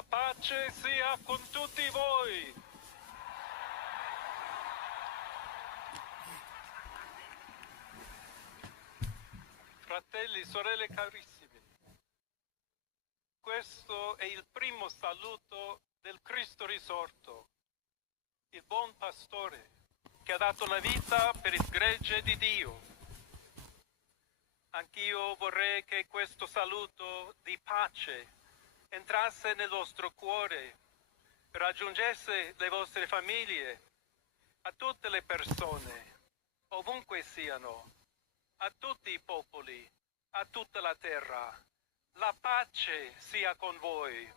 La pace sia con tutti voi. Fratelli, sorelle carissimi, questo è il primo saluto del Cristo risorto, il buon pastore che ha dato la vita per il gregge di Dio. Anch'io vorrei che questo saluto di pace entrasse nel vostro cuore, raggiungesse le vostre famiglie, a tutte le persone, ovunque siano, a tutti i popoli, a tutta la terra. La pace sia con voi.